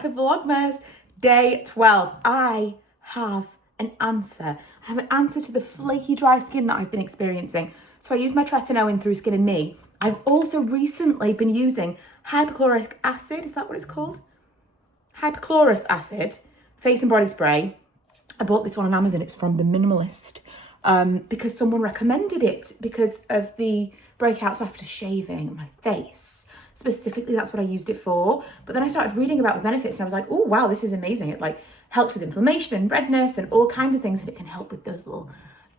back to Vlogmas day 12. I have an answer. I have an answer to the flaky dry skin that I've been experiencing. So I use my tretinoin through Skin and Me. I've also recently been using hypochlorous acid. Is that what it's called? Hypochlorous acid face and body spray. I bought this one on Amazon. It's from The Minimalist because someone recommended it because of the breakouts after shaving on my face. Specifically, that's what I used it for. But then I started reading about the benefits and I was like, oh, wow, this is amazing. It like helps with inflammation and redness and all kinds of things. And it can help with those little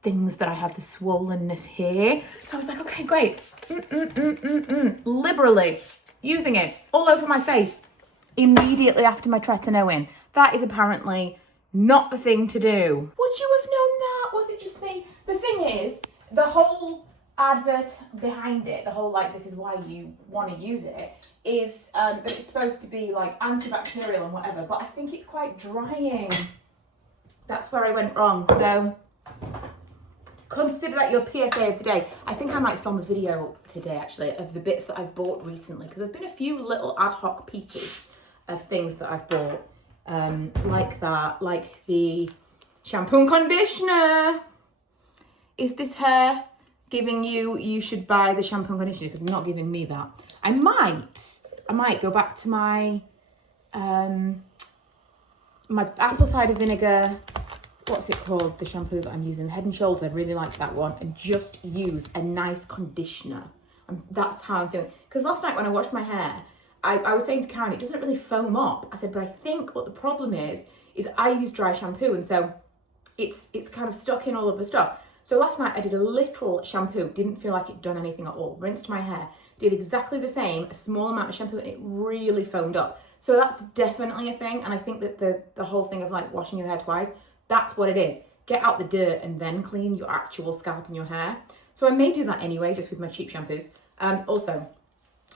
things that I have, the swollenness here. So I was like, okay, great. Liberally using it all over my face immediately after my tretinoin. That is apparently not the thing to do. Would you have known that? Was it just me? The thing is, the whole advert behind it, the whole like this is why you want to use it, is that it's supposed to be like antibacterial and whatever, but I think it's quite drying. That's where I went wrong. So consider that your PSA of the day. I think I might film a video today actually of the bits that I've bought recently, because there've been a few little ad hoc pieces of things that I've bought like that, like the shampoo and conditioner. Is this hair giving you should buy the shampoo and conditioner? Because it's not giving me that. I might go back to my my apple cider vinegar, what's it called, the shampoo that I'm using, Head and Shoulders. I really like that one, and just use a nice conditioner. And that's how I'm feeling. Because last night when I washed my hair, I was saying to Karen, it doesn't really foam up. I said, but I think what the problem is I use dry shampoo, and so it's kind of stuck in all of the stuff. So last night I did a little shampoo, didn't feel like it'd done anything at all. Rinsed my hair, did exactly the same, a small amount of shampoo, and it really foamed up. So that's definitely a thing. And I think that the whole thing of like washing your hair twice, that's what it is. Get out the dirt and then clean your actual scalp and your hair. So I may do that anyway, just with my cheap shampoos. Also,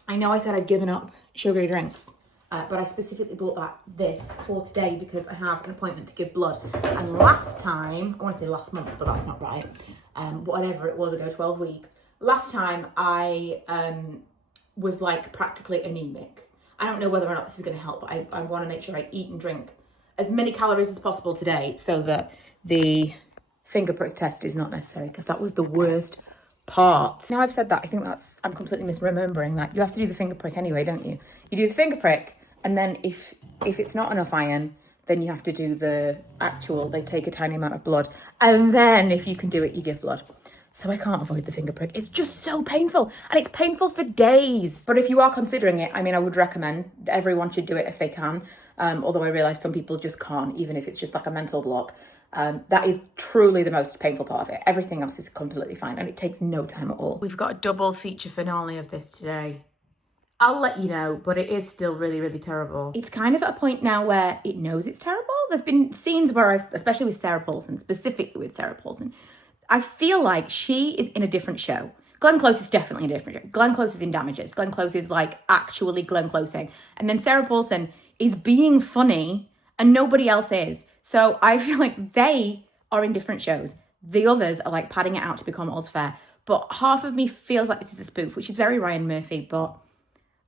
I know I said I'd given up sugary drinks, but I specifically bought this for today because I have an appointment to give blood. And last time, I want to say last month, but that's not right. Whatever it was ago, 12 weeks. Last time I was like practically anemic. I don't know whether or not this is going to help, but I want to make sure I eat and drink as many calories as possible today so that the finger prick test is not necessary, because that was the worst part. Now I've said that, I think I'm completely misremembering that. You have to do the finger prick anyway, don't you? You do the finger prick, and then if it's not enough iron, then you have to do the actual, they take a tiny amount of blood, and then if you can do it, you give blood. So I can't avoid the finger prick. It's just so painful, and it's painful for days. But if you are considering it, I mean, I would recommend everyone should do it if they can. Although I realise some people just can't, even if it's just like a mental block. That is truly the most painful part of it. Everything else is completely fine, and it takes no time at all. We've got a double feature finale of this today. I'll let you know, but it is still really, really terrible. It's kind of at a point now where it knows it's terrible. There's been scenes where especially with Sarah Paulson, specifically with Sarah Paulson, I feel like she is in a different show. Glenn Close is definitely in a different show. Glenn Close is in Damages. Glenn Close is like actually Glenn Closing. And then Sarah Paulson is being funny and nobody else is. So I feel like they are in different shows. The others are like padding it out to become Oz Fair. But half of me feels like this is a spoof, which is very Ryan Murphy. But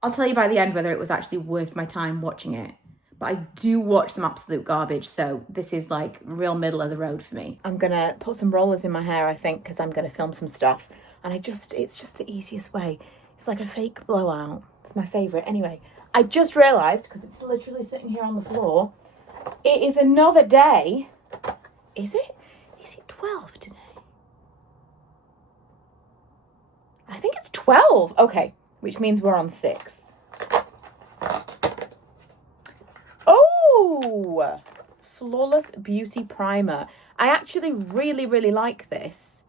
I'll tell you by the end whether it was actually worth my time watching it. But I do watch some absolute garbage, so this is like real middle of the road for me. I'm gonna put some rollers in my hair, I think, because I'm gonna film some stuff. And it's just the easiest way. It's like a fake blowout. It's my favourite. Anyway, I just realised, because it's literally sitting here on the floor, it is another day. Is it? Is it 12 today? I think it's 12. Okay, which means we're on 6. Oh, Flawless Beauty Primer. I actually really, really like this.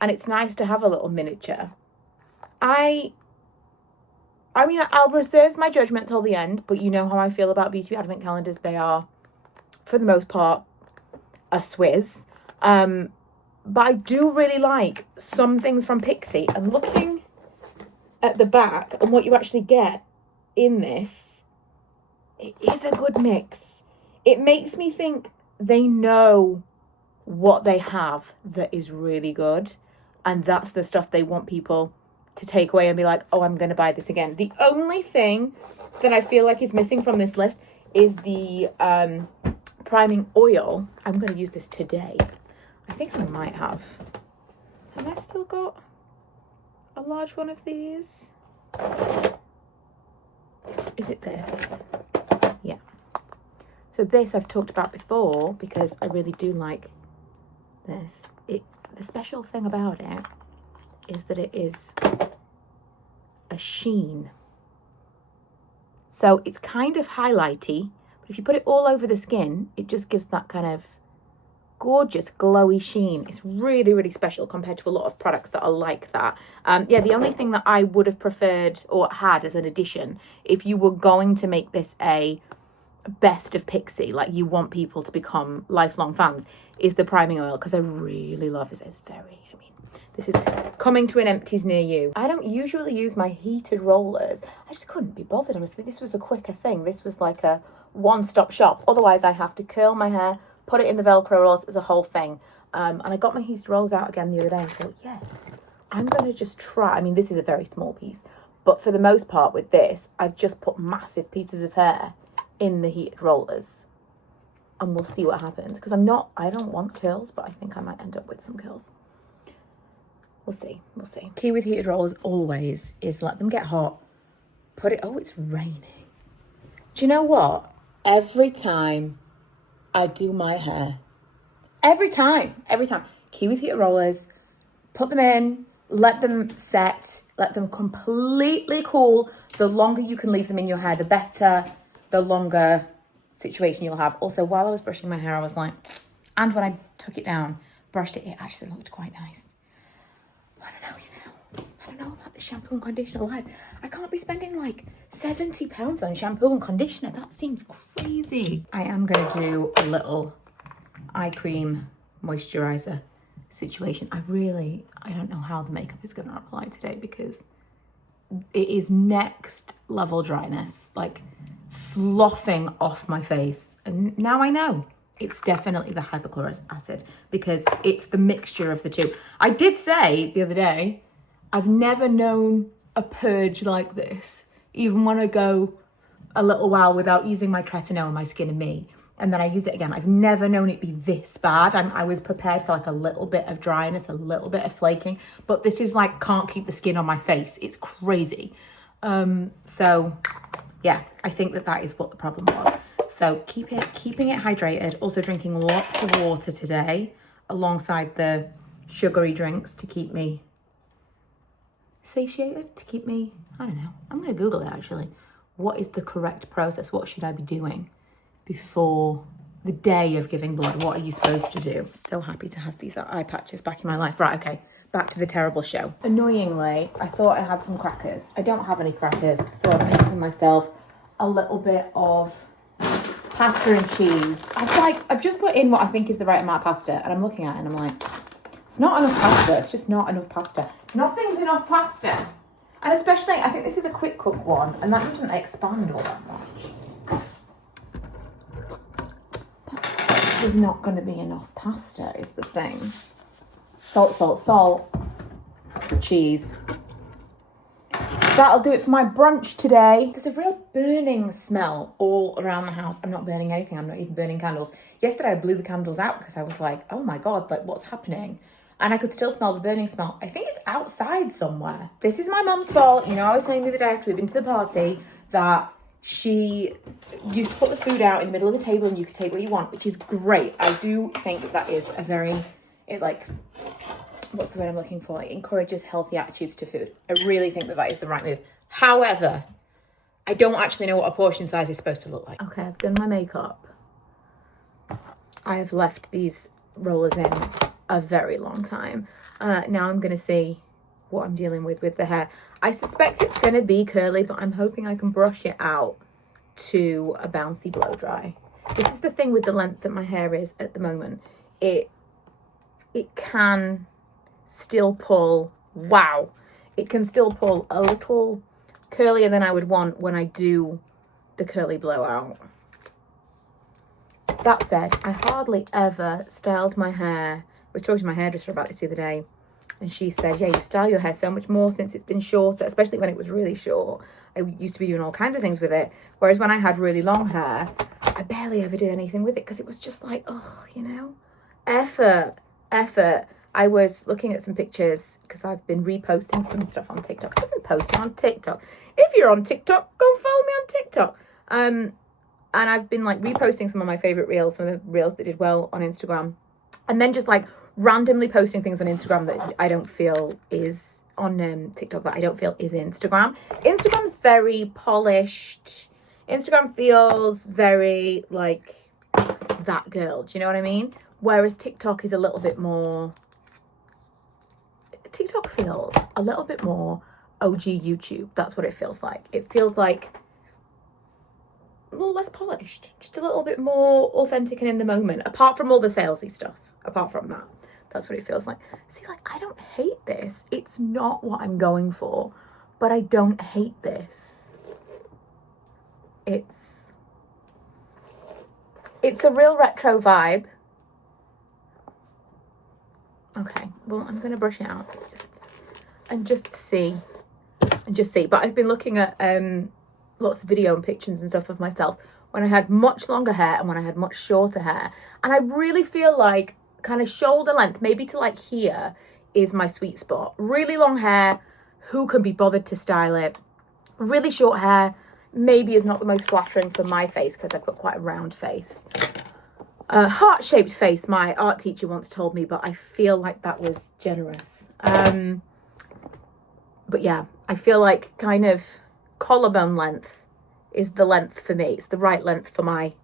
And it's nice to have a little miniature. I mean, I'll reserve my judgment till the end, but you know how I feel about beauty advent calendars. They are, for the most part, a swizz. But I do really like some things from Pixie. And looking at the back and what you actually get in this, it is a good mix. It makes me think they know what they have that is really good. And that's the stuff they want people to take away and be like, oh, I'm going to buy this again. The only thing that I feel like is missing from this list is the priming oil. I'm going to use this today. I think I might have. Have I still got a large one of these? Is it this? Yeah. So this I've talked about before because I really do like this. The special thing about it is that it is a sheen. So it's kind of highlighty, but if you put it all over the skin, it just gives that kind of gorgeous glowy sheen. It's really, really special compared to a lot of products that are like that. Yeah, the only thing that I would have preferred or had as an addition, if you were going to make this a best of Pixie, like you want people to become lifelong fans, is the priming oil, because I really love this. It's very, this is coming to an empties near you. I don't usually use my heated rollers. I just couldn't be bothered, honestly. This was a quicker thing. This was like a one-stop shop. Otherwise, I have to curl my hair, put it in the Velcro rollers as a whole thing. And I got my heated rollers out again the other day and thought, yeah, I'm going to just try. I mean, this is a very small piece. But for the most part with this, I've just put massive pieces of hair in the heated rollers. And we'll see what happens. Because I don't want curls, but I think I might end up with some curls. We'll see, we'll see. Key with heated rollers always is let them get hot. Put it, oh, it's raining. Do you know what? Every time I do my hair, every time, key with heated rollers, put them in, let them set, let them completely cool. The longer you can leave them in your hair, the better, the longer situation you'll have. Also, while I was brushing my hair, I was like, and when I took it down, brushed it, it actually looked quite nice. I don't know about the shampoo and conditioner live. I can't be spending like £70 on shampoo and conditioner. That seems crazy. I am going to do a little eye cream moisturizer situation. I don't know how the makeup is going to apply today because it is next level dryness, like sloughing off my face. And now I know it's definitely the hypochlorous acid because it's the mixture of the two. I did say the other day, I've never known a purge like this, even when I go a little while without using my Tretinoin on my Skin and Me, and then I use it again. I've never known it be this bad. I was prepared for like a little bit of dryness, a little bit of flaking, but this is like, can't keep the skin on my face. It's crazy. So yeah, I think that is what the problem was. So keeping it hydrated, also drinking lots of water today, alongside the sugary drinks to keep me satiated, to keep me, I don't know. I'm going to Google it actually. What is the correct process? What should I be doing before the day of giving blood? What are you supposed to do? So happy to have these eye patches back in my life. Right, okay, back to the terrible show. Annoyingly, I thought I had some crackers. I don't have any crackers, so I'm making myself a little bit of pasta and cheese. I've just put in what I think is the right amount of pasta, and I'm looking at it and I'm like, it's not enough pasta. It's just not enough pasta. Nothing's enough pasta. And especially, I think this is a quick cook one, and that doesn't expand all that much. There's not going to be enough pasta, is the thing. Salt, salt, salt. Cheese. That'll do it for my brunch today. There's a real burning smell all around the house. I'm not burning anything. I'm not even burning candles. Yesterday I blew the candles out because I was like, oh my God, like what's happening? And I could still smell the burning smell. I think it's outside somewhere. This is my mum's fault. You know, I was saying the other day after we'd been to the party that she used to put the food out in the middle of the table and you could take what you want, which is great. I do think that is a very, what's the word I'm looking for? It encourages healthy attitudes to food. I really think that is the right move. However, I don't actually know what a portion size is supposed to look like. Okay, I've done my makeup. I have left these rollers in a very long time. Now I'm going to see what I'm dealing with the hair. I suspect it's going to be curly, but I'm hoping I can brush it out to a bouncy blow dry. This is the thing with the length that my hair is at the moment. It can still pull, wow, it can still pull a little curlier than I would want when I do the curly blowout. That said, I hardly ever styled my hair. I was talking to my hairdresser about this the other day. And she said, yeah, you style your hair so much more since it's been shorter, especially when it was really short. I used to be doing all kinds of things with it. Whereas when I had really long hair, I barely ever did anything with it because it was just like, oh, you know, effort. I was looking at some pictures because I've been reposting some stuff on TikTok. I've been posting on TikTok. If you're on TikTok, go follow me on TikTok. And I've been like reposting some of my favorite reels, some of the reels that did well on Instagram. And then just like randomly posting things on Instagram that I don't feel is on TikTok that I don't feel is Instagram. Instagram's very polished. Instagram feels very like that girl. Do you know what I mean? Whereas TikTok is a little bit more... TikTok feels a little bit more OG YouTube. That's what it feels like. It feels like a little less polished. Just a little bit more authentic and in the moment. Apart from all the salesy stuff. Apart from that. That's what it feels like. See, like, I don't hate this. It's not what I'm going for. But I don't hate this. It's a real retro vibe. Okay, well, I'm going to brush it out and just see. But I've been looking at lots of video and pictures and stuff of myself when I had much longer hair and when I had much shorter hair. And I really feel like kind of shoulder length, maybe to like here, is my sweet spot. Really long hair, who can be bothered to style it? Really short hair, maybe is not the most flattering for my face because I've got quite a round face. Heart-shaped face, my art teacher once told me, but I feel like that was generous. But yeah, I feel like kind of collarbone length is the length for me. It's the right length for my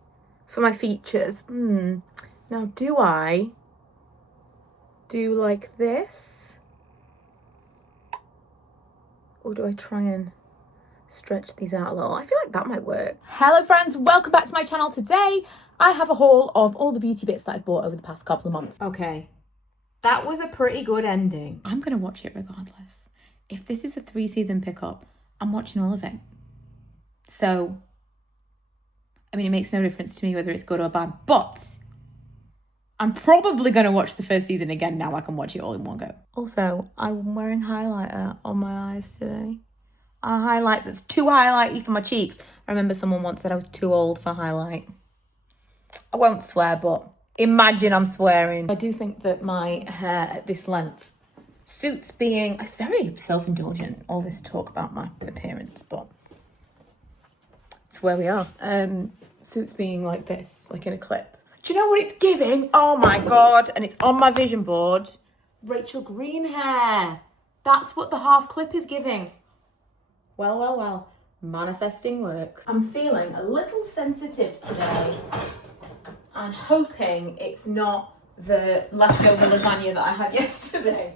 features. Now, do I do like this? Or do I try and stretch these out a little? I feel like that might work. Hello friends, welcome back to my channel. Today I have a haul of all the beauty bits that I've bought over the past couple of months. Okay, that was a pretty good ending. I'm gonna watch it regardless. If this is a 3-season pickup, I'm watching all of it. So, I mean, it makes no difference to me whether it's good or bad, but I'm probably gonna watch the first season again now I can watch it all in one go. Also, I'm wearing highlighter on my eyes today. A highlight that's too highlighty for my cheeks. I remember someone once said I was too old for highlight. I won't swear, but imagine I'm swearing. I do think that my hair at this length suits being very self-indulgent, all this talk about my appearance, but it's where we are. Suits being like this, like in a clip. Do you know what it's giving? Oh my God, and it's on my vision board. Rachel Green hair. That's what the half clip is giving. Well, manifesting works. I'm feeling a little sensitive today and hoping it's not the leftover lasagna that I had yesterday.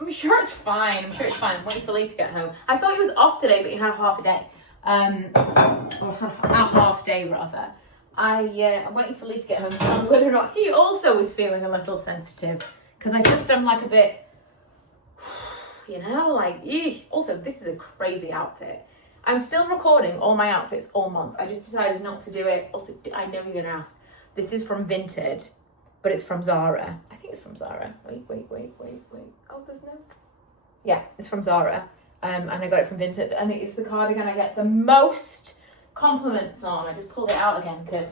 I'm sure it's fine. I'm waiting for Lee to get home. I thought he was off today, but he had half a day. Or a half day rather. I'm waiting for Lee to get home to tell me whether or not he also was feeling a little sensitive. Because I'm like a bit, you know, like, eek. Also, this is a crazy outfit. I'm still recording all my outfits all month. I just decided not to do it. Also, I know you're going to ask. This is from Vinted, but it's from Zara. I think it's from Zara. Wait. Oh, there's no... Yeah, it's from Zara. And I got it from Vinted. And it's the cardigan I get the most compliments on. I just pulled it out again because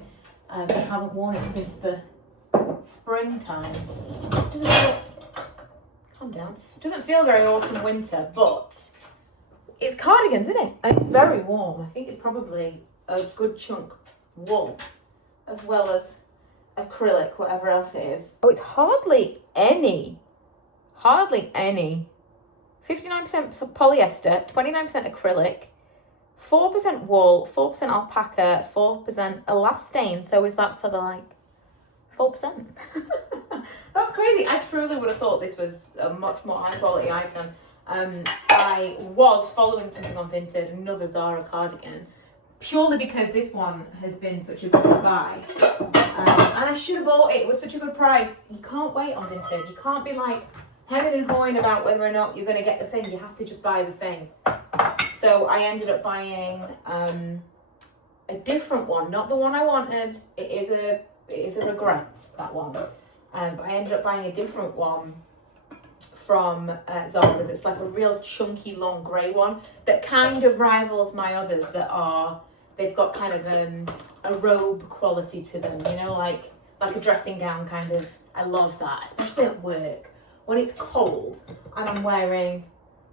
I haven't worn it since the springtime. Calm down. It doesn't feel very autumn winter, but it's cardigans, isn't it? And it's very warm. I think it's probably a good chunk wool as well as acrylic, whatever else it is. Oh, it's hardly any. 59% polyester, 29% acrylic, 4% wool, 4% alpaca, 4% elastane. So is that for the 4%? That's crazy. I truly would have thought this was a much more high quality item. I was following something on Vinted, another Zara cardigan, purely because this one has been such a good buy. And I should have bought it. It was such a good price. You can't wait on Vinted. You can't be hemming and hawing about whether or not you're going to get the thing. You have to just buy the thing. So I ended up buying a different one, not the one I wanted. It is a regret, that one. But I ended up buying a different one from Zara that's like a real chunky, long grey one that kind of rivals my others that are, they've got kind of a robe quality to them, you know, like a dressing gown kind of. I love that, especially at work when it's cold and I'm wearing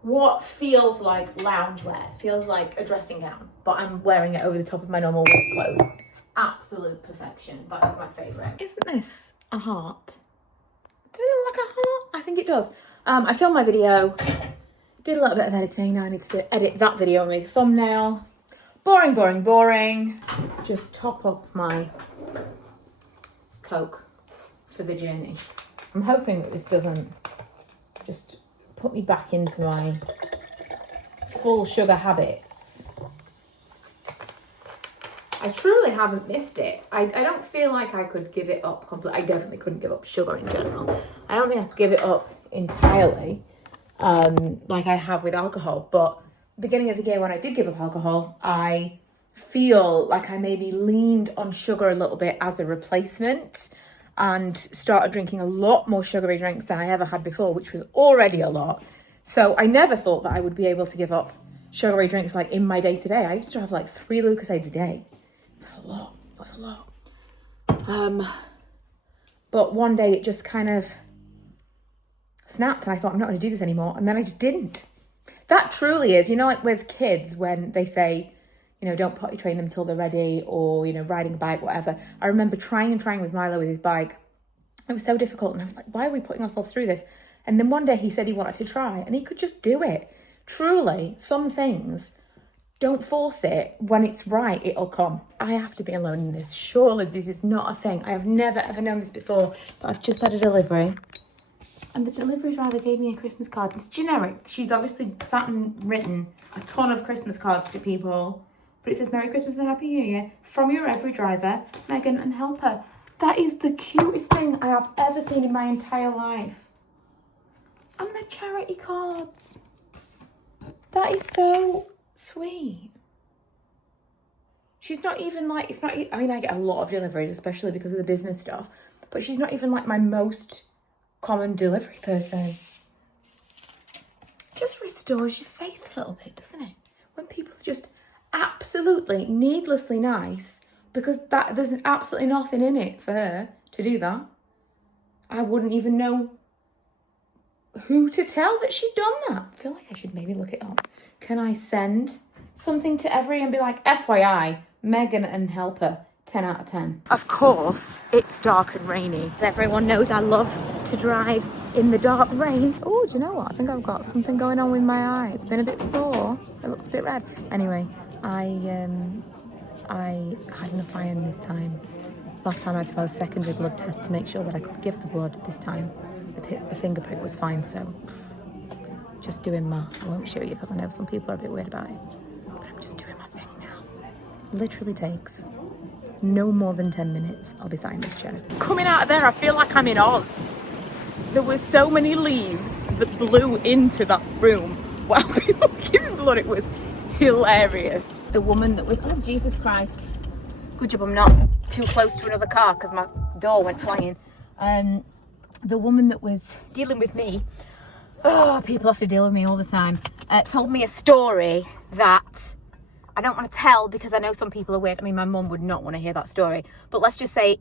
what feels like loungewear, feels like a dressing gown, but I'm wearing it over the top of my normal work clothes. Absolute perfection. That is my favourite. Isn't this a heart? Does it look like a heart? I think it does. I filmed my video, did a little bit of editing. Now I need to edit that video and make a thumbnail. Boring, boring, boring. Just top up my Coke for the journey. I'm hoping that this doesn't just put me back into my full sugar habits. I truly haven't missed it. I don't feel like I could give it up completely. I definitely couldn't give up sugar in general. I don't think I could give it up entirely like I have with alcohol. But beginning of the year when I did give up alcohol, I feel like I maybe leaned on sugar a little bit as a replacement and started drinking a lot more sugary drinks than I ever had before, which was already a lot. So I never thought that I would be able to give up sugary drinks like in my day-to-day. I used to have like 3 Lucozades a day. It was a lot. It was a lot. But one day it just kind of snapped and I thought, I'm not going to do this anymore. And then I just didn't. That truly is, you know, like with kids when they say, you know, don't potty train them till they're ready, or, you know, riding a bike, whatever. I remember trying with Milo with his bike. It was so difficult. And I was like, why are we putting ourselves through this? And then one day he said he wanted to try and he could just do it. Truly, some things, don't force it. When it's right, it'll come. I have to be alone in this. Surely this is not a thing. I have never, ever known this before. But I've just had a delivery. And the delivery driver gave me a Christmas card. It's generic. She's obviously sat and written a ton of Christmas cards to people. But it says, Merry Christmas and Happy New Year from your every driver, Megan and Helper. That is the cutest thing I have ever seen in my entire life. And the charity cards. That is so sweet. She's not even like, it's not, I mean, I get a lot of deliveries, especially because of the business stuff. But she's not even like my most common delivery person. Just restores your faith a little bit, doesn't it? When people are just absolutely needlessly nice, because that there's absolutely nothing in it for her to do that. I wouldn't even know who to tell that she'd done that. I feel like I should maybe look it up. Can I send something to every and be like, FYI, Megan and Helper, 10 out of 10. Of course, it's dark and rainy. As everyone knows, I love to drive in the dark rain. Oh, do you know what? I think I've got something going on with my eye. It's been a bit sore. It looks a bit red. Anyway, I had enough iron this time. Last time I had to have a secondary blood test to make sure that I could give the blood. This time the finger prick was fine, so just doing I won't show you because I know some people are a bit weird about it, but I'm just doing my thing now. Literally takes no more than 10 minutes. I'll be sat in this chair. Coming out of there, I feel like I'm in Oz. There were so many leaves that blew into that room while people were giving blood. It was hilarious. The woman that was, oh Jesus Christ, good job I'm not too close to another car because my door went flying. The woman that was dealing with me, oh, people have to deal with me all the time, told me a story that I don't want to tell because I know some people are weird. I mean, my mum would not want to hear that story, but let's just say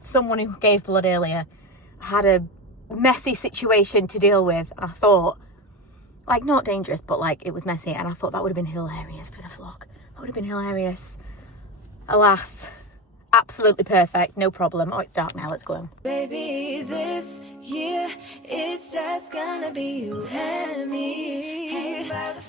someone who gave blood earlier had a messy situation to deal with, and I thought, like, not dangerous, but like it was messy, and I thought that would have been hilarious for the vlog. That would have been hilarious. Alas, absolutely perfect, no problem. Oh, it's dark now, let's go home. Baby, this year it's just gonna be you and me. Hanging by the